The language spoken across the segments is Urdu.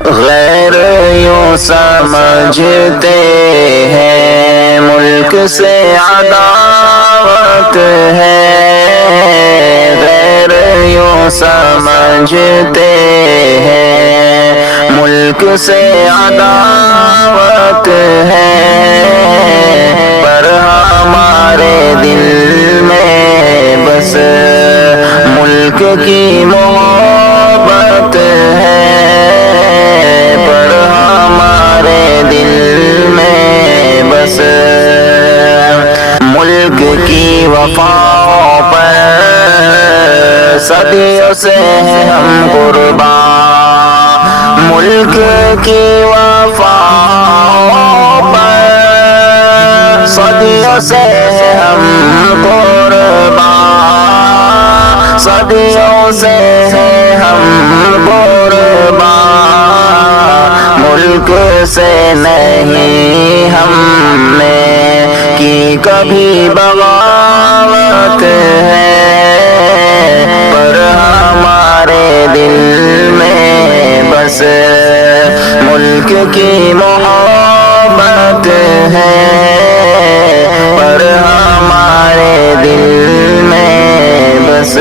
غیر یوں سمجھتے ہیں ملک سے عداوت ہے، غیر یوں سمجھتے ہیں ملک سے عداوت ہے، پر ہمارے دل میں بس ملک کی محبت ہے، پر ہمارے دل میں بس ملک کی وفاؤں پر صدیوں سے ہم قربان، ملک کی وفاؤں پر صدیوں سے ہم قربان، صدیوں سے ہم قربان، ملک سے نہیں ہم نے کی کبھی بغاوت ہے، پر ہمارے دل میں بس ملک کی محبت ہے، پر ہمارے دل میں بس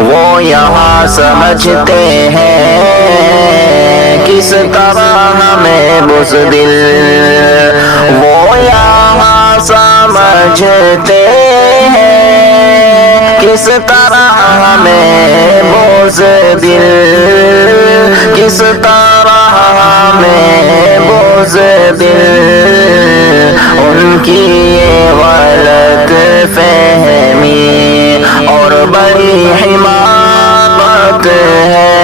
وہ یہاں سمجھتے ہیں کس طرح ہمیں بزدل، وہ یہاں سمجھتے ہیں کس طرح ہمیں بزدل، کس طرح ہمیں بزدل، ان کی یہ غلط فہمی اور بڑی حماقت ہے،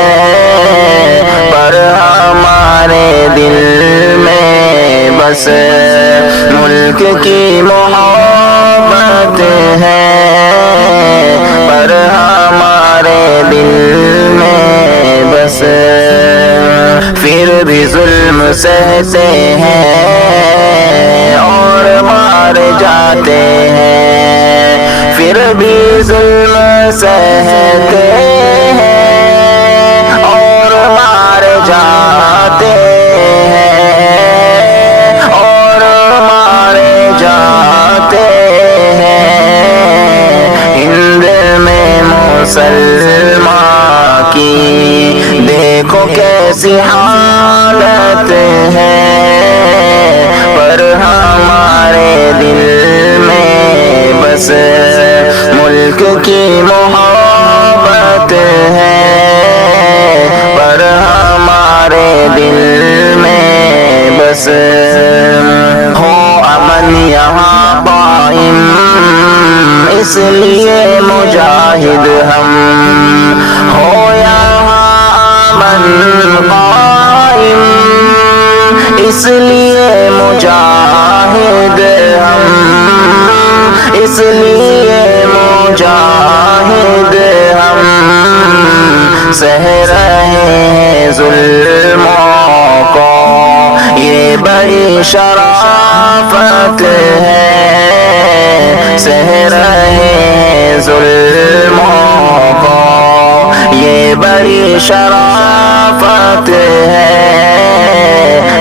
پر ہمارے دل میں بس ملک کی محبت ہے، پر ہمارے دل میں بس پھر بھی ظلم سہتے ہیں اور مار جاتے ہیں، پھر بھی ظلم سہتے ہیں اور مار جاتے ہیں، اور مارے جاتے ہیں، ہند میں مسلمان کی دیکھو کیسی حالت ہے، پر ہمارے دل میں بس ملک کی محبت ہے، پر ہمارے دل میں بس ہو امن یہاں قائم، اس لیے مجاہد ہم، ہو یہاں امن قائم، اس لیے مجاہد ہم، اس لیے مجاہد ہم، سہ رہے ہیں ظلموں کو یہ بڑی شرافت ہے، سہ رہے ہیں ظلموں کو یہ بڑی شرافت ہے،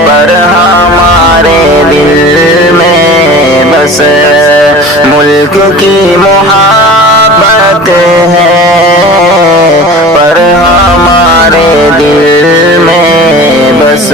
پر ہمارے دل میں بس ملک کی محبت ہے، پر ہمارے دل میں بس